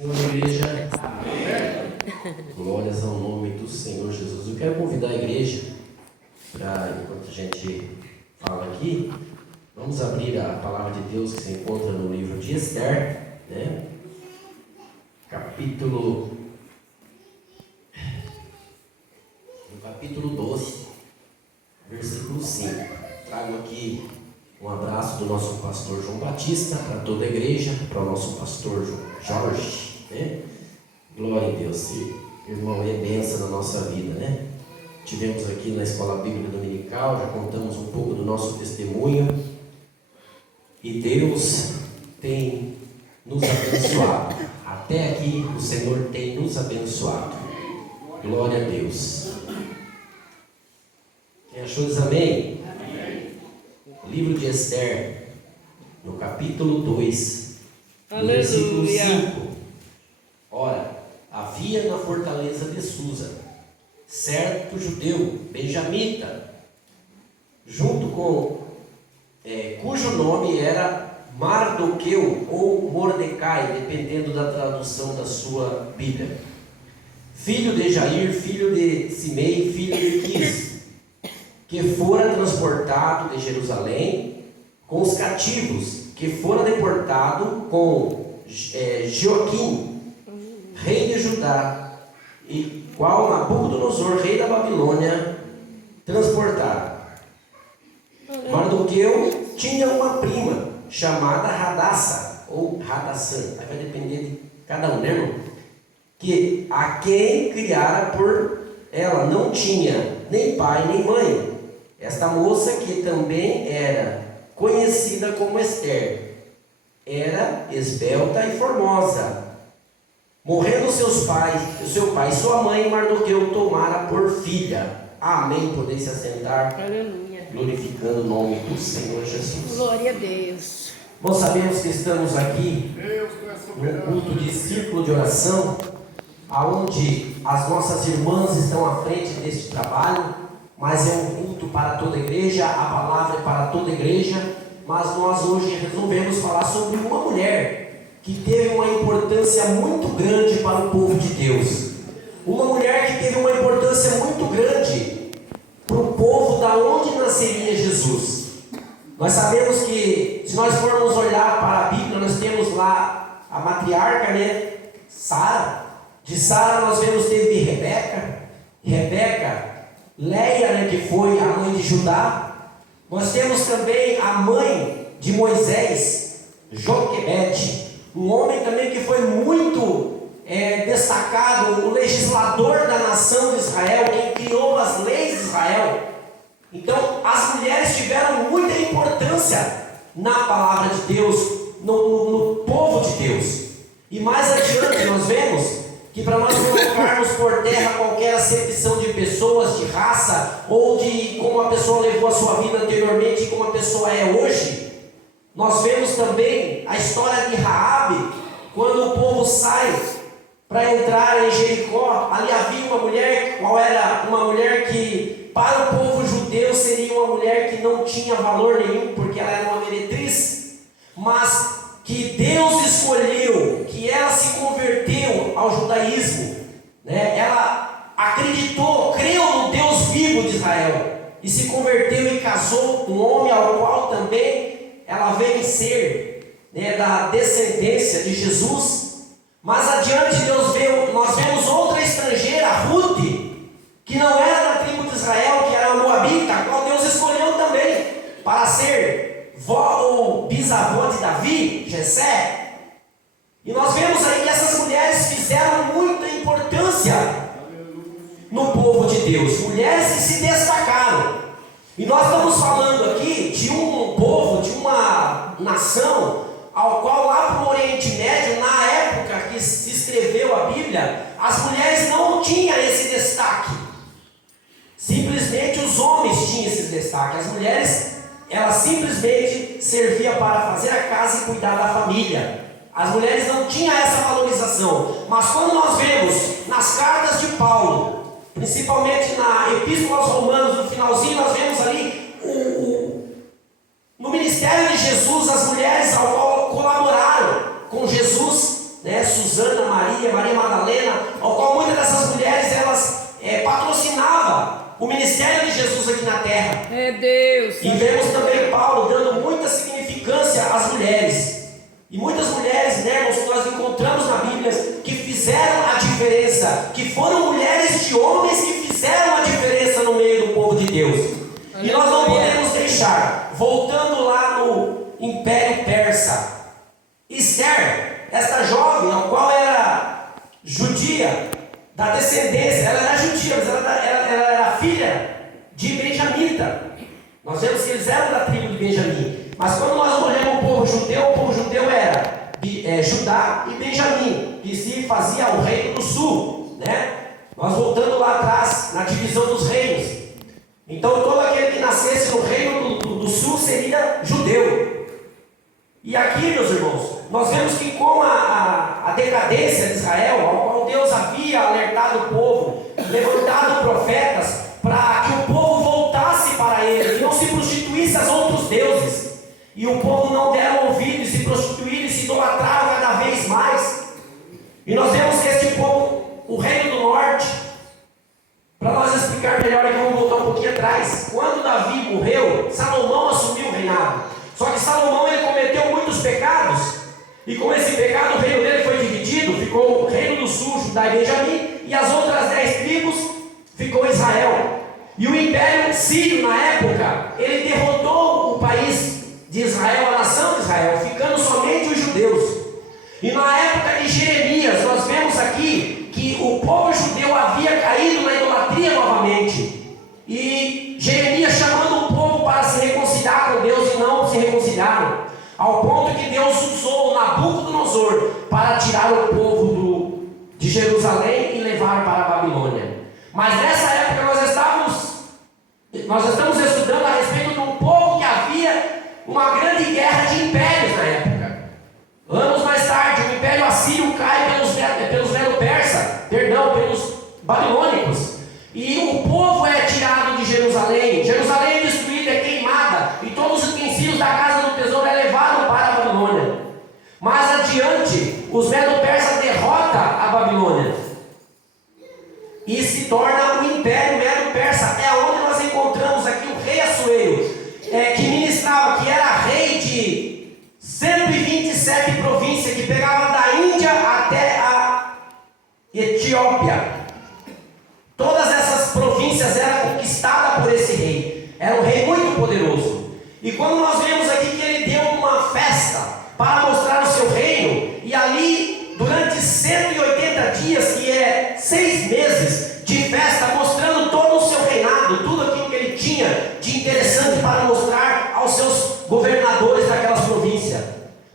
Igreja, glórias ao nome do Senhor Jesus. Eu quero convidar a igreja para, enquanto a gente fala aqui, vamos abrir a palavra de Deus que se encontra no livro de Esther, né? Capítulo 12, versículo 5. Trago aqui um abraço do nosso pastor João Batista para toda a igreja, para o nosso pastor Jorge, né? Glória a Deus, irmão, é bênção na nossa vida, né? Tivemos aqui na Escola Bíblica Dominical, já contamos um pouco do nosso testemunho e Deus tem nos abençoado. Até aqui o Senhor tem nos abençoado. Glória a Deus. Quem achou diz amém? Livro de Esther, no capítulo 2, no versículo 5. Ora, havia na fortaleza de Susa certo judeu, benjamita, junto com cujo nome era Mardoqueu ou Mordecai, dependendo da tradução da sua Bíblia, filho de Jair, filho de Simei, filho de Quis, que fora transportado de Jerusalém com os cativos, que fora deportado com Joaquim, rei de Judá, e qual Nabucodonosor, rei da Babilônia, transportaram. Mardoqueu tinha uma prima chamada Radassa, ou Radassã, vai depender de cada um, né, irmão? Que a quem criara por ela não tinha nem pai nem mãe. Esta moça, que também era conhecida como Esther, era esbelta e formosa. Morrendo seus pais, seu pai e sua mãe, Mardoqueu tomara por filha. Amém. Podem se assentar. Aleluia. Glorificando o nome do Senhor Jesus. Glória a Deus. Nós sabemos que estamos aqui no culto de círculo de oração, aonde as nossas irmãs estão à frente deste trabalho, mas é um culto para toda a igreja, a palavra é para toda a igreja, mas nós hoje resolvemos falar sobre uma mulher que teve uma importância muito grande para o povo de Deus. Uma mulher que teve uma importância muito grande para o povo da onde nasceria Jesus. Nós sabemos que, se nós formos olhar para a Bíblia, nós temos lá a matriarca, né? Sara. De Sara nós vemos teve Rebeca, Leia, né, que foi a mãe de Judá. Nós temos também a mãe de Moisés, Joquebede, um homem também que foi muito destacado, o legislador da nação de Israel, quem criou as leis de Israel. Então as mulheres tiveram muita importância na palavra de Deus, no povo de Deus. E mais adiante nós vemos que, para nós colocarmos por terra qualquer acepção de pessoas, de raça, ou de como a pessoa levou a sua vida anteriormente e como a pessoa é hoje, nós vemos também a história de Raabe, quando o povo sai para entrar em Jericó. Ali havia uma mulher, qual era uma mulher que para o povo judeu seria uma mulher que não tinha valor nenhum, porque ela era uma meretriz, mas que Deus escolheu, que ela se converteu ao judaísmo, né? Ela acreditou, creu no Deus vivo de Israel e se converteu e casou com um homem ao qual também ela veio ser, né, da descendência de Jesus. Mais adiante nós vemos outra estrangeira, Ruth, que não era da tribo de Israel, que era a Moabita, a qual Deus escolheu também para ser vó ou bisavó de Davi, Jessé. E nós vemos aí que essas mulheres fizeram muita importância no povo de Deus, mulheres que se destacaram. E nós estamos falando aqui de um povo, de uma nação, ao qual lá para o Oriente Médio, na época que se escreveu a Bíblia, as mulheres não tinham esse destaque. Simplesmente os homens tinham esse destaque. As mulheres, ela simplesmente servia para fazer a casa e cuidar da família. As mulheres não tinham essa valorização. Mas quando nós vemos nas cartas de Paulo, principalmente na Epístola aos Romanos, no finalzinho, nós vemos ali no ministério de Jesus, as mulheres ao qual colaboraram com Jesus, né? Susana, Maria, Maria Madalena, ao qual muitas dessas mulheres elas patrocinavam o ministério de Jesus aqui na terra. É Deus. E vemos também Paulo dando muita significância às mulheres. E muitas mulheres, né, irmãos, que nós encontramos na Bíblia, que fizeram a diferença, que foram mulheres de homens que fizeram a diferença no meio do povo de Deus. E nós não podemos deixar, voltando lá no Império Persa, Esther, esta jovem, a qual era judia, da descendência, ela era judia, mas ela era filha de Benjamita. Nós vemos que eles eram da tribo de Benjamim. Mas quando nós olhamos o povo judeu era Judá e Benjamim, que se fazia o reino do sul, né? Nós voltando lá atrás, na divisão dos reinos. Então todo aquele que nascesse no reino do sul seria judeu. E aqui, meus irmãos, nós vemos que com a decadência de Israel, ao qual Deus havia alertado o povo, levantado profetas para que o povo voltasse para ele, e não se prostituísse aos outros deuses. E o povo não deram ouvido, e se prostituíram e se idolatraram cada vez mais. E nós vemos que este povo, o reino do norte, para nós explicar melhor aqui, vamos voltar um pouquinho atrás. Quando Davi morreu, Salomão assumiu o reinado. Só que Salomão ele cometeu muitos pecados, e com esse pecado o reino dele foi dividido. Ficou o reino do sul, Judá e Benjamim, e as outras 10 tribos ficou Israel. E o império sírio na época, ele derrotou o país de Israel, a nação de Israel, ficando somente os judeus. E na época de Jeremias, nós vemos aqui que o povo judeu havia caído na idolatria novamente. E Jeremias chamando o povo para se reconciliar com Deus, e não se reconciliaram. Ao ponto que Deus usou Nabucodonosor para tirar o povo de Jerusalém e levar para a Babilônia. Mas nessa época nós estamos estudando a respeito de um povo que havia uma grande guerra de impérios na época. Anos mais tarde, o Império Assírio cai pelos babilônicos. E o povo é tirado de Jerusalém. Jerusalém é destruída, é queimada, e todos os utensílios da casa do tesouro é levado para a Babilônia. Mais adiante, os Medo-Persas derrotam a Babilônia e se torna o Império Medo-Persa. É onde nós encontramos aqui o rei Assuero, que ministrava, que era rei de 127 províncias, que pegava da Índia até a Etiópia. Todas essas províncias eram conquistadas por esse rei. Era um rei muito poderoso. E quando nós vemos aqui que ele deu uma festa para mostrar o seu reino, e ali durante 180 dias, que é 6 meses de festa, mostrando todo o seu reinado, tudo aquilo que ele tinha de interessante para mostrar aos seus governadores daquelas províncias.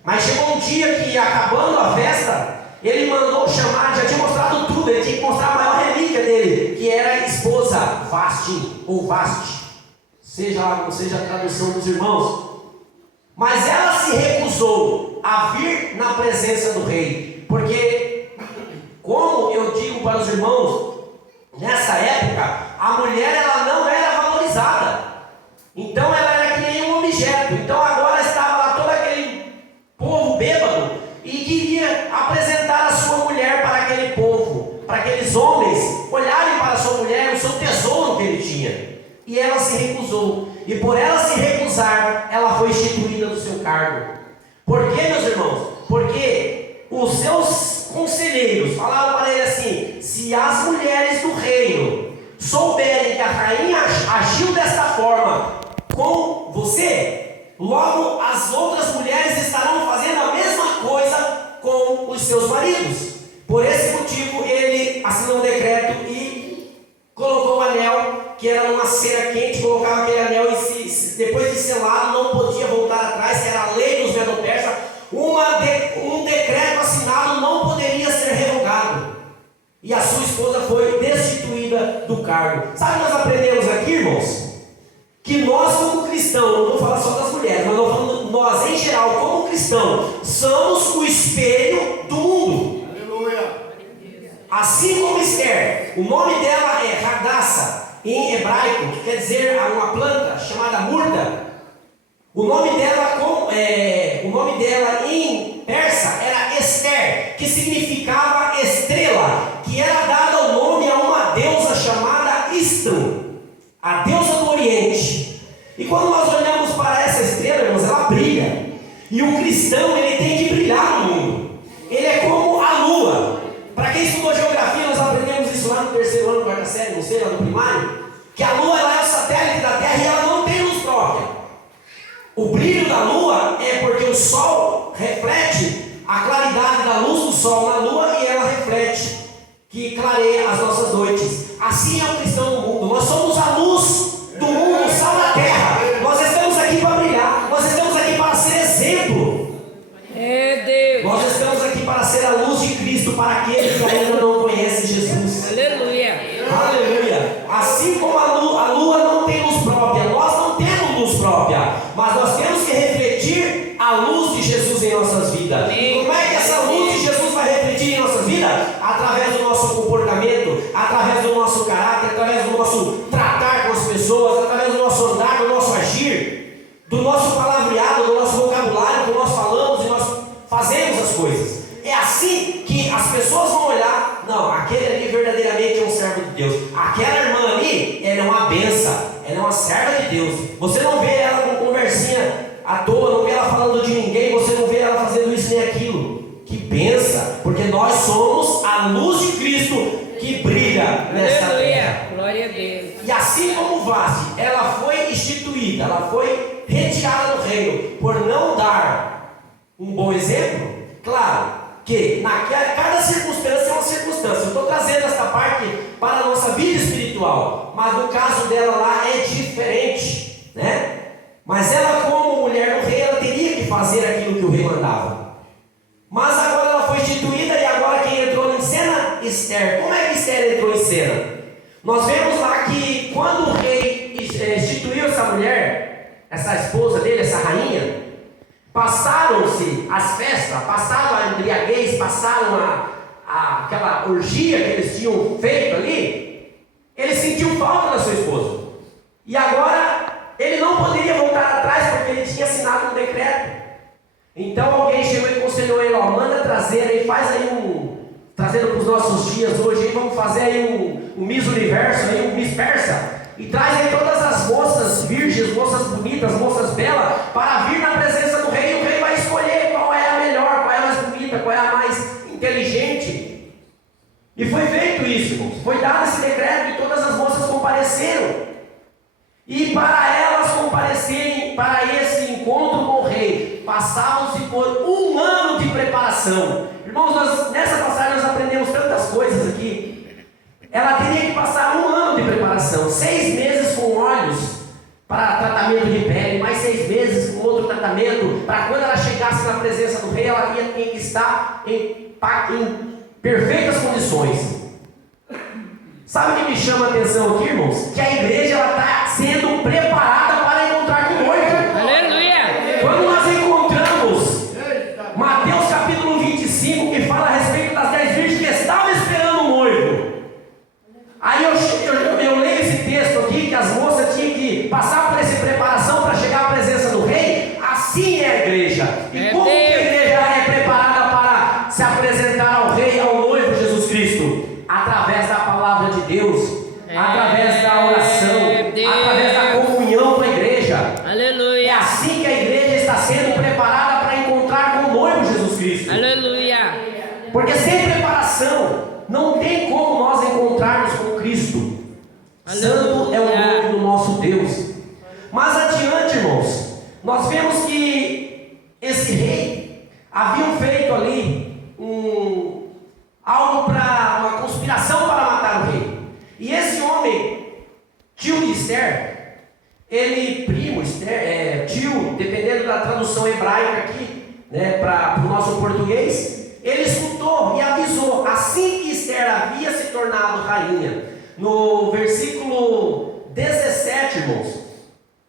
Mas chegou um dia que, acabando a festa, ele mandou chamar, já tinha mostrado tudo, ele tinha que mostrar a maior relíquia dele, que era a esposa Vasti, ou Vasti, seja lá como seja a tradução dos irmãos. Mas ela se recusou a vir na presença do rei, porque, como eu digo para os irmãos, nessa época, a mulher ela não era valorizada, então ela era que nem um objeto. Então agora estava lá todo aquele povo bêbado e queria apresentar a sua mulher para aquele povo, para aqueles homens olharem para a sua mulher, o seu tesouro que ele tinha. E ela se recusou, e por ela se recusar, ela foi instituída do seu cargo. Por quê, meus irmãos? Porque os seus conselheiros falaram para ele assim: se as mulheres do reino souberem que a rainha agiu desta forma com você, logo as outras mulheres estarão fazendo a mesma coisa com os seus maridos. Por esse motivo ele assinou um decreto e colocou o anel, que era numa cera quente, colocava aquele anel e depois de selado não podia voltar atrás, que era a lei dos Medo-Persas. Um decreto assinado não poderia ser revogado, e a sua esposa foi destituída do cargo. Sabe o que nós aprendemos aqui, irmãos? Que nós como cristãos, não vou falar só das mulheres, mas nós em geral como cristãos, somos o espelho do mundo. Aleluia. Assim como Esther, o nome dela é Hadassah em hebraico, que quer dizer uma planta chamada murta. O nome dela em persa era Esther, que significava estrela, que era dada o nome a uma deusa chamada Istro, a deusa do Oriente. E quando nós olhamos para essa estrela, irmãos, ela brilha. E o cristão, ele tem que brilhar no mundo. Ele é como a lua. Para quem estudou geografia, nós aprendemos isso lá no terceiro ano, quarta série, não sei, lá no primário, que a lua ela é o satélite da Terra e ela não tem luz própria. O brilho da lua é porque o sol reflete a claridade da luz do sol na lua e ela reflete, que clareia as nossas noites. Assim é o cristão no mundo. Nós somos a luz do mundo, o sal da terra. Nós estamos aqui para brilhar. Nós estamos aqui para ser exemplo. Nós estamos aqui para ser a luz de Cristo para aqueles que ainda não conhecem Jesus. Aleluia. Aleluia. Assim como a lua não tem luz própria, nós não temos luz própria, mas nós temos que refletir a luz de Jesus em nossas vidas. E como é que essa luz de Jesus vai refletir em nossas vidas? Através do nosso comportamento, através do nosso caráter, através do nosso tratar com as pessoas, através do nosso andar, do nosso agir, do nosso palavreado, do nosso vocabulário, que nós falamos e nós fazemos as coisas. É assim que as pessoas vão olhar: não, aquele ali verdadeiramente é um servo de Deus. Aquela irmã ali, ela é uma benção, ela é uma serva de Deus. Você não vê ela com conversinha à toa, não vê ela falando de ninguém, você não vê ela fazendo isso nem aquilo. Que benção, porque nós somos a luz de Cristo que brilha nesta terra. Glória a Deus. E assim como Vaste, ela foi instituída, ela foi retirada do reino por não dar um bom exemplo. Claro que cada circunstância é uma circunstância. Eu estou trazendo essa parte para a nossa vida espiritual, mas no caso dela lá é diferente, né? Mas ela, como mulher do rei, ela teria que fazer aquilo que o rei mandava. Mas agora ela foi instituída, e agora quem entrou em cena? Esther. Como é que Esther entrou em cena? Nós vemos lá que quando o rei instituiu essa mulher, essa esposa dele, essa rainha, passaram-se as festas, passaram a embriaguez, passaram aquela orgia que eles tinham feito ali. Ele sentiu falta da sua esposa. E agora ele não poderia voltar atrás porque ele tinha assinado um decreto. Então alguém chegou e aconselhou ele: ó, manda trazer aí, faz aí trazendo para os nossos dias hoje, aí, vamos fazer aí um Miss Universo, aí, um Miss Persa. E traz aí todas as moças virgens, moças bonitas, moças belas, para vir na presença do rei. E o rei vai escolher qual é a melhor, qual é a mais bonita, qual é a mais inteligente. E foi feito isso, irmãos. Foi dado esse decreto e todas as moças compareceram. E para elas comparecerem para esse encontro com o rei, passavam-se por um ano de preparação. Irmãos, nessa passagem nós aprendemos tantas coisas aqui. Ela teria que passar um ano de preparação, 6 meses com óleos para tratamento de pele, mais 6 meses com outro tratamento, para quando ela chegasse na presença do rei, ela tinha que estar em perfeitas condições. Sabe o que me chama a atenção aqui, irmãos? Que a igreja está sendo preparada para encontrar com o noivo. Aleluia! Quando nós encontramos Mateus capítulo 25, que fala a respeito das 10 virgens que estavam esperando o noivo. Aí eu leio esse texto aqui, que as moças tinham que passar por essa preparação para chegar à presença do rei. Assim é a igreja. E como que a igreja é preparada para se apresentar ao rei, ao noivo Jesus Cristo? Através da palavra de Deus, através da oração, através da comunhão com a igreja. Aleluia. É assim que a igreja está sendo preparada para encontrar com o noivo Jesus Cristo. Aleluia. Porque sem preparação não tem como nós encontrarmos com Cristo. Aleluia. Santo é o nome do nosso Deus. Mas adiante, irmãos, nós vemos que esse rei havia feito ali algo para uma conspiração para matar o rei. E esse homem, tio de Esther, tio, dependendo da tradução hebraica aqui, né, para o nosso português, ele escutou e avisou, assim que Esther havia se tornado rainha. No versículo 17, irmãos,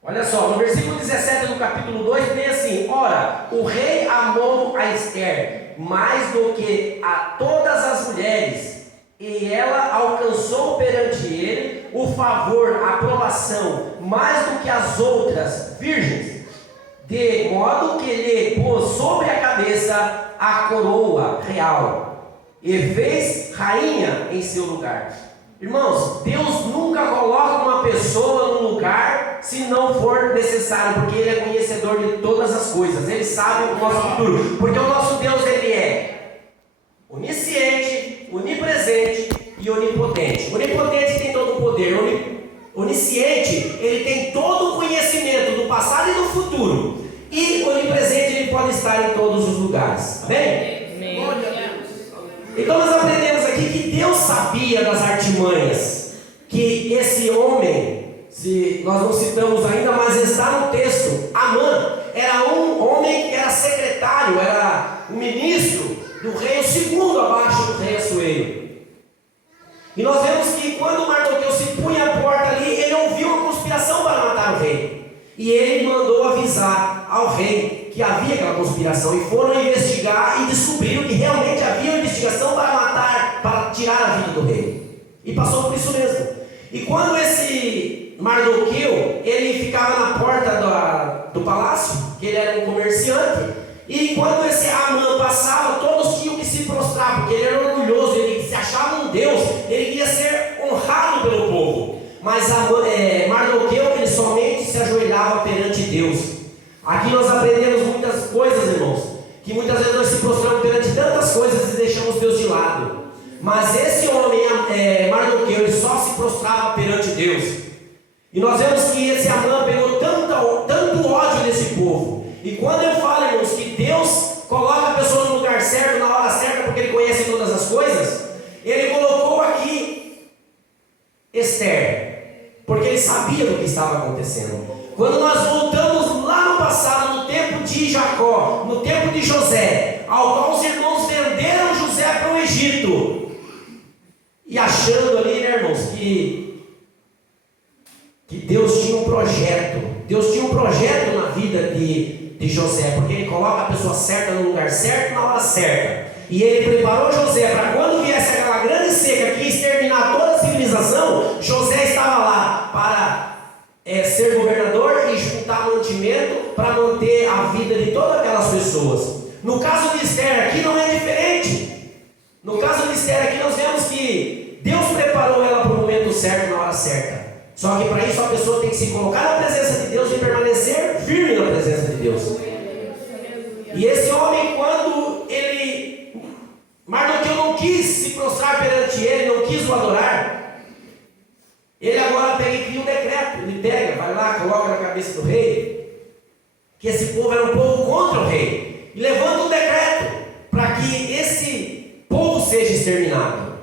olha só, no versículo 17 do capítulo 2, tem assim: ora, o rei amou a Esther mais do que a todas as mulheres, e ela alcançou perante ele o favor, a aprovação, mais do que as outras virgens. de modo que lhe pôs sobre a cabeça a coroa real e fez rainha em seu lugar. Irmãos, Deus nunca coloca uma pessoa no lugar se não for necessário, porque Ele é conhecedor de todas as coisas, Ele sabe o nosso futuro, porque o nosso Deus, Ele é onisciente, onipresente e onipotente. Onipotente tem todo o poder, onisciente, Ele tem todo o conhecimento do passado e do futuro, e onipresente, Ele pode estar em todos os lugares. Amém? Então nós aprendemos aqui que Deus sabia das artimanhas, que esse homem, se nós não citamos ainda, mas está no texto, Amã era um homem que era secretário, era o ministro do rei, o segundo abaixo do rei Assuero. E nós vemos que quando Mardoqueu se punha à porta ali, ele ouviu uma conspiração para matar o rei. E ele mandou avisar ao rei que havia aquela conspiração, e foram investigar e descobriram que realmente havia uma investigação para matar, para tirar a vida do rei. E passou por isso mesmo. E quando esse Mardoqueu, ele ficava na porta do palácio, que ele era um comerciante, e quando esse Amã passava, todos tinham que se prostrar, porque ele era orgulhoso, ele se achava um deus, ele queria ser honrado pelo povo. Mas Mardoqueu, ele somente se ajoelhava perante Deus. Aqui nós aprendemos muitas coisas, irmãos, que muitas vezes nós se prostramos perante tantas coisas e deixamos Deus de lado. Mas esse homem, Mardoqueu, ele só se prostrava perante Deus. E nós vemos que esse Amã pegou tanto ódio desse povo. E quando eu falo, irmãos, que Deus coloca a pessoa no lugar certo, na hora certa, porque Ele conhece todas as coisas, Ele colocou aqui Esther, porque Ele sabia do que estava acontecendo. Quando nós voltamos lá no passado, no tempo de Jacó, no tempo de José, ao qual os irmãos venderam José para o Egito, e achando ali, né, irmãos, que Deus tinha um projeto, Deus tinha um projeto na vida de José, porque Ele coloca a pessoa certa no lugar certo, na hora certa, e Ele preparou José para quando viesse aquela grande seca que ia exterminar toda a civilização, José estava lá para ser governador e juntar mantimento para manter a vida de todas aquelas pessoas. No caso de Esther aqui não é diferente. No caso de Esther aqui nós vemos que Deus preparou ela para o momento certo, na hora certa. Só que para isso a pessoa tem que se colocar na presença de Deus e permanecer firme na presença de Deus. E esse homem, quando Mardoqueu não quis se prostrar perante ele, não quis o adorar, ele agora pega e cria um decreto. Ele pega, vai lá, coloca na cabeça do rei, que esse povo era um povo contra o rei, e levanta um decreto para que esse povo seja exterminado.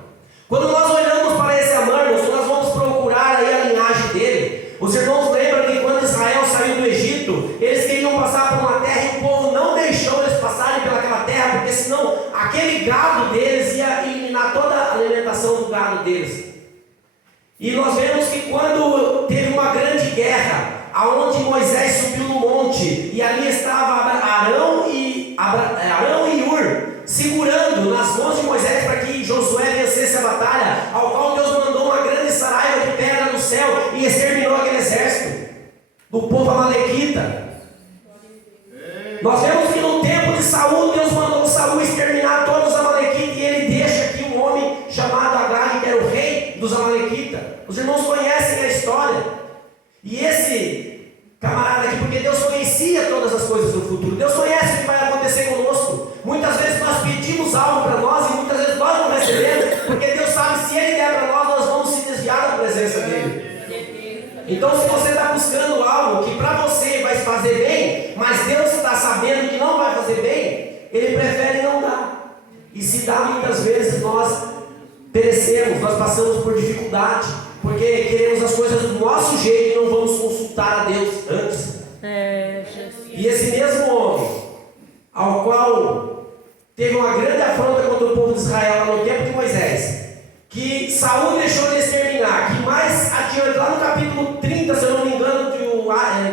Quando nós olhamos para esse Amã, nós vamos procurar aí a linhagem dele. Os irmãos lembram que quando Israel saiu do Egito, eles queriam passar por uma terra e o povo não deixou eles passarem pelaquela terra, porque senão aquele gado deles ia eliminar toda a alimentação do gado deles. E nós vemos que quando teve uma grande guerra, aonde Moisés subiu no monte, e ali estava Arão e Hur, segurando nas mãos de Moisés para que Josué vencesse a batalha, ao qual Deus mandou uma grande saraiva de pedra do céu e exterminou aquele exército do povo amalequita. Nós vemos que no tempo de Saul, Deus mandou Saul exterminar todos os amalequitas, e ele deixa aqui um homem chamado Agag, que era o rei dos amalequitas. Os irmãos conhecem a história. E esse camarada aqui, porque Deus conhecia todas as coisas do futuro, Deus conhece o que vai acontecer conosco. Muitas vezes nós pedimos algo para nós e muitas vezes nós não recebemos, porque Deus sabe, se Ele der para nós, nós vamos se desviar da presença dEle. Então, se você está buscando algo que para você vai fazer bem, mas Deus está sabendo que não vai fazer bem, Ele prefere não dar. E se dá, muitas vezes nós perecemos, nós passamos por dificuldade, porque queremos as coisas do nosso jeito e não vamos consultar a Deus antes. E esse mesmo homem, ao qual teve uma grande afronta contra o povo de Israel no tempo de Moisés, que Saul deixou de exterminar, que mais adiante, lá no capítulo 30, se eu não me engano,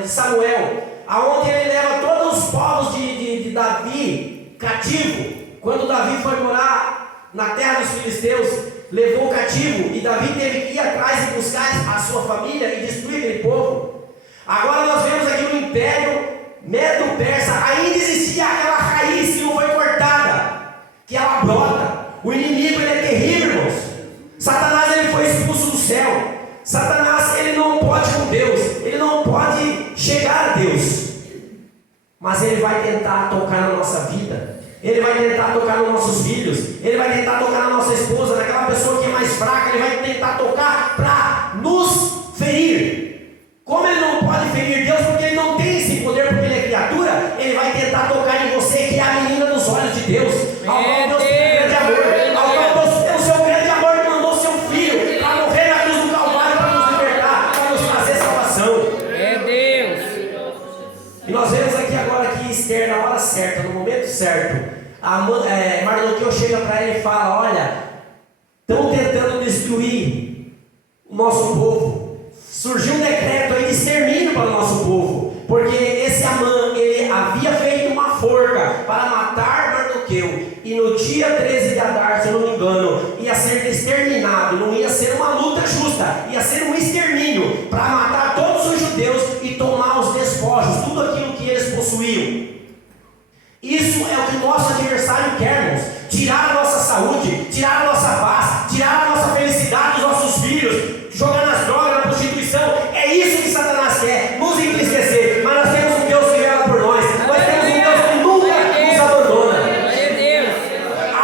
de Samuel, aonde ele leva todos os povos de Davi cativo, quando Davi foi morar na terra dos filisteus, levou cativo, e Davi teve que ir atrás e buscar a sua família e destruir aquele povo. Agora nós vemos aqui no império Medo-Persa, ainda existia aquela raiz que não foi cortada, que ela brota. O inimigo, ele é terrível, irmãos. Satanás, ele foi expulso do céu. Satanás, ele não pode com Deus, ele não pode chegar a Deus, mas ele vai tentar tocar na nossa vida, ele vai tentar tocar nos nossos filhos, ele vai tentar tocar na nossa esposa, naquela pessoa que é mais fraca, ele vai tentar tocar para nos ferir. Como ele não pode ferir Deus, porque ele não tem esse poder, porque ele é criatura, ele vai tentar tocar em você, que é a menina dos olhos de Deus, ao qual Deus tem grande amor, ao qual Deus tem o seu grande amor, que mandou seu filho para morrer na cruz do Calvário, para nos libertar, para nos trazer salvação. É Deus. E nós vemos aqui agora que Esther, na hora certa, no momento certo, Mardoqueu chega para ele e fala: olha, estão tentando destruir o nosso povo. Surgiu um decreto aí de extermínio para o nosso povo, porque esse Amã, ele havia feito uma forca para matar Mardoqueu, e no dia 13 de Adar, se eu não me engano, ia ser exterminado. Não ia ser uma luta justa, ia ser um extermínio para matar todos os judeus e tomar os despojos, tudo aquilo que eles possuíam. Isso é o que o nosso adversário quer, irmãos: tirar a nossa saúde, tirar a nossa paz, tirar a nossa felicidade dos nossos filhos, jogar nas drogas, na prostituição. É isso que Satanás quer, nos entristecer. Mas nós temos um Deus que vela por nós, nós temos um Deus que nunca nos abandona.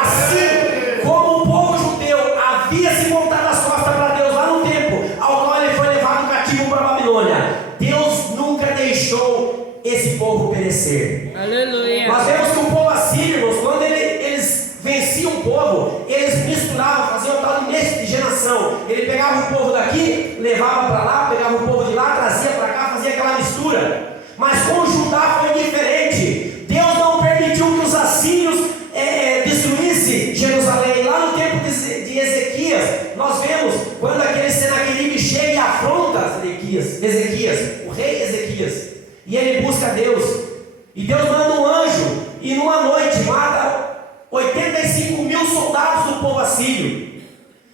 Assim como o povo judeu havia se voltado as costas para Deus lá no tempo ao qual ele foi levado cativo para a Babilônia, Deus nunca deixou esse povo perecer. Aleluia. Nós vemos que o povo assírio, irmãos, quando eles venciam o povo, eles misturavam, faziam tal de miscigenação. Ele pegava o povo daqui, levava para lá, pegava o povo de lá, trazia para cá, fazia aquela mistura. Mas com Judá foi diferente. Deus não permitiu que os assírios destruíssem Jerusalém. Lá no tempo de Ezequias, nós vemos quando aquele Senaqueribe chega e afronta Ezequias, o rei Ezequias, e ele busca Deus. E Deus manda um anjo, e numa noite mata 85 mil soldados do povo assírio.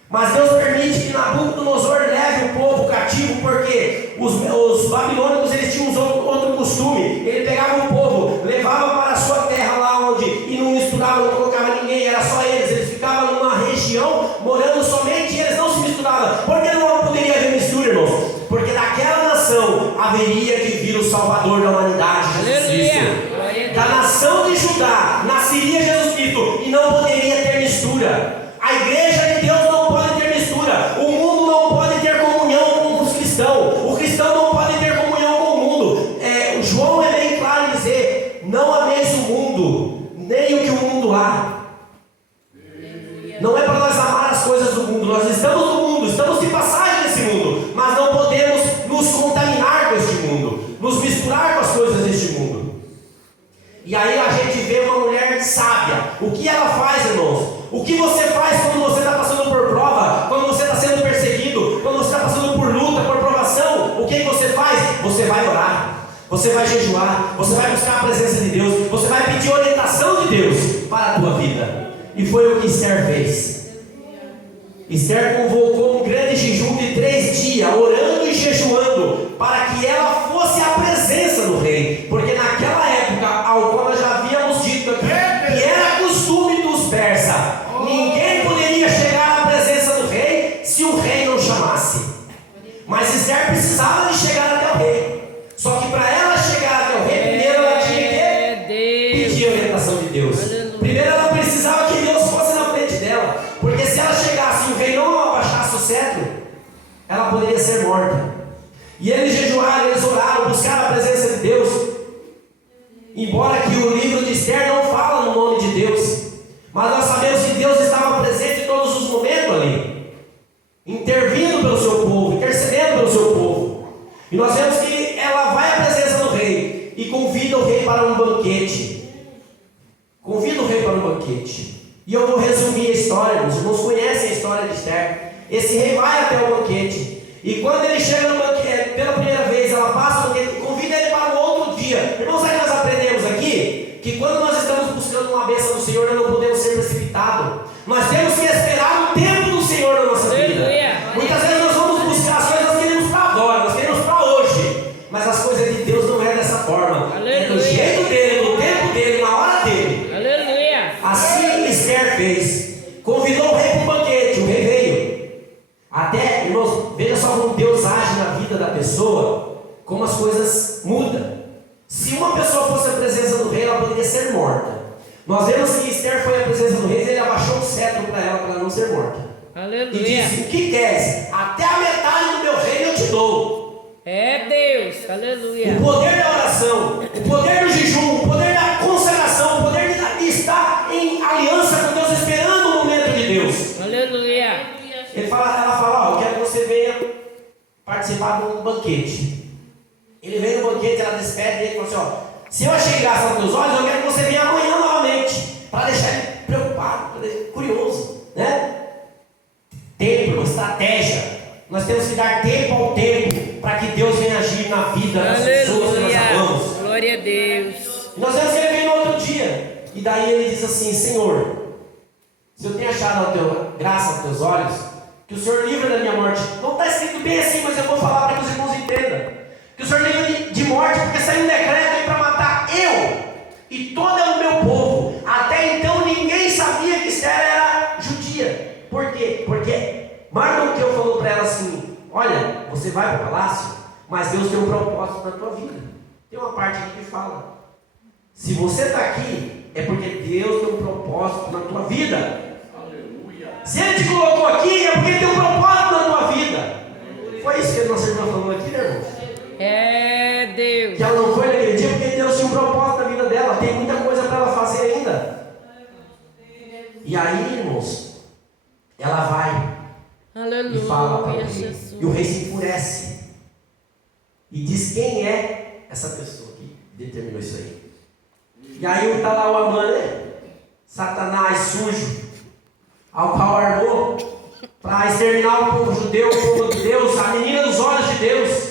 Mas Deus permite que Nabucodonosor leve o povo cativo, porque os babilônicos, eles tinham outro costume. Ele pegava o povo, levava para a sua terra lá onde, e não misturava, não colocava ninguém, era só eles ficavam numa região, morando somente, e eles não se misturavam. Por que não poderia haver mistura, irmãos? Porque daquela nação haveria de vir o Salvador da humanidade, Jesus Cristo. Da nação de Judá nasceria Jesus Cristo, e não poderia ter mistura. A igreja de Deus não pode ter mistura. O mundo não pode ter comunhão com os cristãos. O cristão não pode ter comunhão com o mundo. João é bem claro em dizer: não ameis o mundo, nem o que o mundo há. Não é para nós amar as coisas do mundo. Nós estamos no mundo, estamos de passagem nesse mundo, mas não podemos nos contaminar com este mundo, nos misturar com as coisas deste mundo. E aí a gente vê uma mulher sábia. O que ela faz, irmãos? O que você faz quando você está passando por prova, quando você está sendo perseguido, quando você está passando por luta, por provação? O que você faz? Você vai orar, você vai jejuar, você vai buscar a presença de Deus, você vai pedir orientação de Deus para a tua vida. E foi o que Esther fez. Esther convocou um grande jejum de 3 dias, orando e jejuando, para que ela fosse à presença do rei. Porque naquela época, ao qual nós já havíamos dito aqui, que era costume dos persas, ninguém poderia chegar à presença do rei se o rei não chamasse. Mas Esther precisava de chegar até o rei. Só que para ela chegar até o rei, primeiro ela tinha que pedir a orientação de Deus. Primeiro ela precisava que Deus fosse na frente dela, porque se ela chegasse e o rei não abaixasse o cetro, ela poderia ser morta. E eles jejuaram, eles oraram, buscaram a presença de Deus. Embora que o livro de Esther não fala no nome de Deus, mas nós sabemos que Deus estava presente em todos os momentos ali, intervindo pelo seu povo, intercedendo pelo seu povo. E nós vemos que ela vai à presença do rei e convida o rei para um banquete. Convida o rei para um banquete. E eu vou resumir a história. Os irmãos conhecem a história de Esther. Esse rei vai até o banquete, e quando ele chega no banquete pela primeira vez, ela passa o banquete, convida ele para um outro dia. Irmãos, aí nós aprendemos aqui que quando nós estamos buscando uma bênção do Senhor, nós não podemos ser precipitados. Nós temos que esperar o tempo do Senhor na nossa vida. Muitas vezes nós vamos buscar as coisas, nós queremos para agora, nós queremos para hoje, mas as coisas de Deus não é dessa forma. É do vida da pessoa, como as coisas mudam. Se uma pessoa fosse a presença do rei, ela poderia ser morta. Nós vemos que Esther foi à presença do rei e ele abaixou o cetro para ela não ser morta. Aleluia. E disse: o que queres? Até a metade do meu reino eu te dou. É Deus. Aleluia. O poder da oração, o poder do jejum, o poder da consagração, o poder de estar em aliança com Deus, esperando o momento de Deus. Aleluia. Ela fala: eu quero que você venha participar de um banquete. Ele vem no banquete, ela despede dele e fala assim: se eu achei graça aos teus olhos, eu quero que você venha amanhã novamente, para deixar ele preocupado, curioso, né? Tempo, estratégia. Nós temos que dar tempo ao tempo para que Deus venha agir na vida das pessoas que nós amamos. Glória a Deus. E nós vemos que ele vem no outro dia, e daí ele diz assim: Senhor, se eu tenho achado graça aos teus olhos, que o Senhor livra da minha morte. Não está escrito bem assim, mas eu vou falar para que os irmãos entendam. Que o Senhor livra de morte, porque saiu um decreto aí para matar eu e todo o meu povo. Até então ninguém sabia que Esther era judia. Por quê? Porque Mardoqueu falou para ela assim: olha, você vai para o palácio, mas Deus tem um propósito na tua vida. Tem uma parte aqui que fala: se você está aqui, é porque Deus tem um propósito na tua vida. Aleluia. Se Ele te colocou aqui, é porque Ele tem um propósito na tua vida. Foi isso que a nossa irmã falou aqui, né, irmão? É Deus. Que ela não foi naquele dia porque Deus tinha um propósito na vida dela. Tem muita coisa para ela fazer ainda. E aí, irmãos, ela vai Aleluia. e fala para o rei. Jesus. E o rei se enfurece e diz: quem é essa pessoa que determinou isso aí? E aí está lá o Amã, né? Satanás sujo, ao qual armou para exterminar o povo judeu, o povo de Deus, a menina dos olhos de Deus.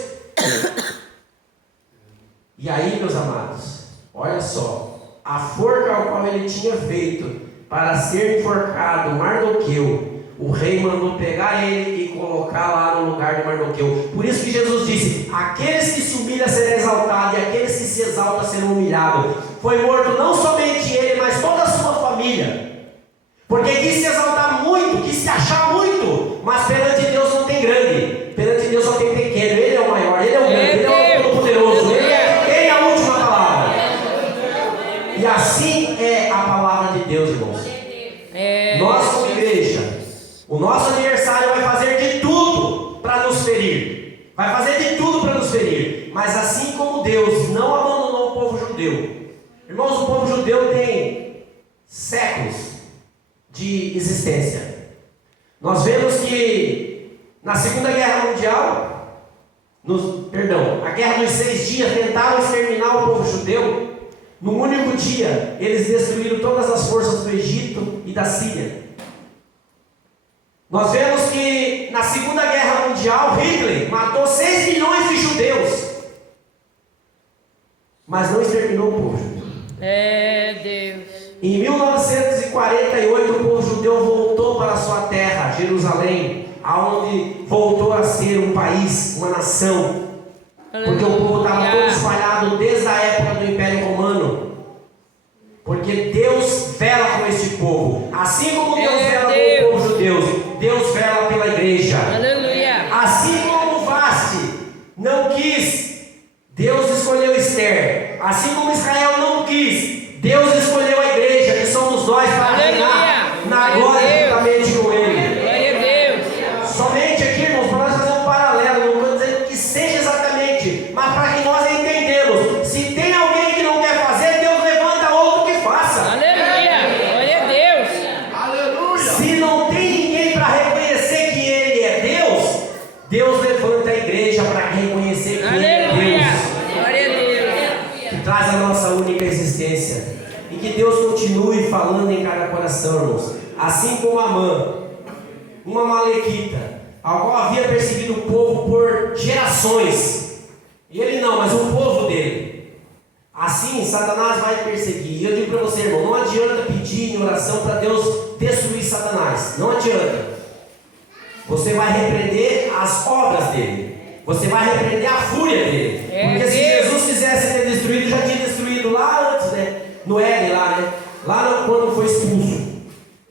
E aí, meus amados, olha só, a forca ao qual ele tinha feito para ser enforcado Mardoqueu, o rei mandou pegar ele e colocar lá no lugar de Mardoqueu. Por isso que Jesus disse: aqueles que se humilham serão exaltados, e aqueles que se exaltam serão humilhados. Foi morto não somente ele, mas toda a sua família. Porque quis se exaltar muito, quis se achar muito, mas perante Deus não tem grande, perante Deus só tem pequeno. Ele é o maior, ele é o grande, ele é o todo-poderoso, ele é a última palavra. E assim é a palavra de Deus, irmãos. Nós, como igreja, o nosso aniversário vai fazer de tudo para nos ferir. Vai fazer de tudo para nos ferir. Mas assim como Deus não abandonou o povo judeu. Irmãos, o povo judeu tem séculos de existência. Nós vemos que na Segunda Guerra Mundial, a Guerra dos 6 Dias, tentaram exterminar o povo judeu. No único dia, eles destruíram todas as forças do Egito e da Síria. Nós vemos que na Segunda Guerra Mundial, Hitler matou 6 milhões de judeus, mas não exterminou o povo judeu. É Deus. Em 1948, o povo judeu voltou para a sua terra, Jerusalém, aonde voltou a ser um país, uma nação, porque o povo estava todo espalhado desde a época do Império Romano. Porque Deus vela com este povo, assim como Deus vela com o povo judeu, Deus vela pela igreja. Aleluia. Assim como Vaste não quis, Deus escolheu Esther. Assim como Israel não quis, Deus escolheu a igreja, que somos nós, para reinar na glória juntamente com Ele. Glória a Deus. Somente aqui, irmãos, para nós fazer um paralelo, não estou dizendo que seja exatamente, mas para que nós entendamos. Se tem alguém que não quer fazer, Deus levanta outro que faça. Aleluia. Glória a Deus. Aleluia. Se não tem ninguém para reconhecer que Ele é Deus, Deus levanta a igreja para reconhecer que Ele é Deus. Glória a Deus. Que traz a nossa única existência. E que Deus continue falando em cada coração, irmãos. Assim como Amã, uma malequita, a qual havia perseguido o povo por gerações. E ele não, mas o povo dele. Assim, Satanás vai perseguir. E eu digo para você, irmão, não adianta pedir em oração para Deus destruir Satanás. Não adianta. Você vai repreender as obras dele. Você vai repreender a fúria dele. Porque se Jesus quisesse ter destruído, já tinha destruído lá antes, né? No Éden lá, né? Lá quando foi expulso.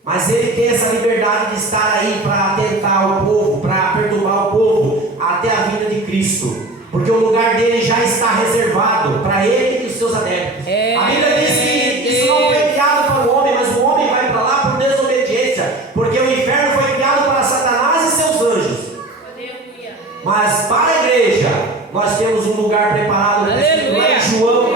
Mas ele tem essa liberdade de estar aí para atentar o povo, para perturbar o povo, até a vinda de Cristo. nós temos um lugar preparado lá em João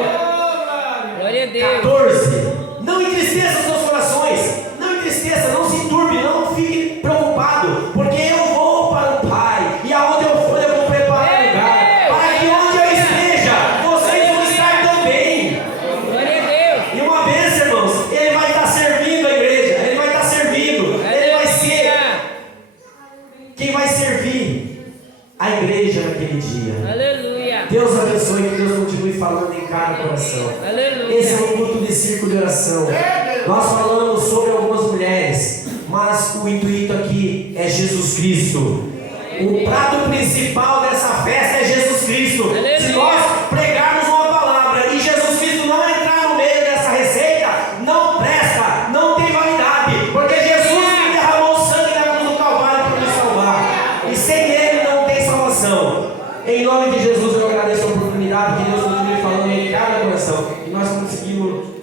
Glória a Deus. 14. Não entristeça os seus corações, não entristeça, não se turbe, não fique preocupado, porque eu vou para o Pai, e aonde eu for eu vou preparar um lugar, para que onde eu esteja, vocês vão estar também. Glória a Deus. E uma vez, irmãos, ele vai estar servindo a igreja, ele vai estar servindo, ele vai ser quem vai servir a igreja naquele dia. Aleluia. Deus abençoe, que Deus continue falando em cada coração. Aleluia. Esse é um culto de círculo de oração. Nós falamos sobre algumas mulheres, mas o intuito aqui é Jesus Cristo. O prato principal dessa festa é Jesus Cristo. Se nós pregarmos uma palavra e Jesus Cristo não entrar no meio dessa receita, não presta, não tem validade, porque Jesus que derramou o sangue na cruz do Calvário para nos salvar, e sem Ele não tem salvação. Em nome de Jesus eu agradeço a oportunidade que Deus continue falando em cada coração, e nós conseguimos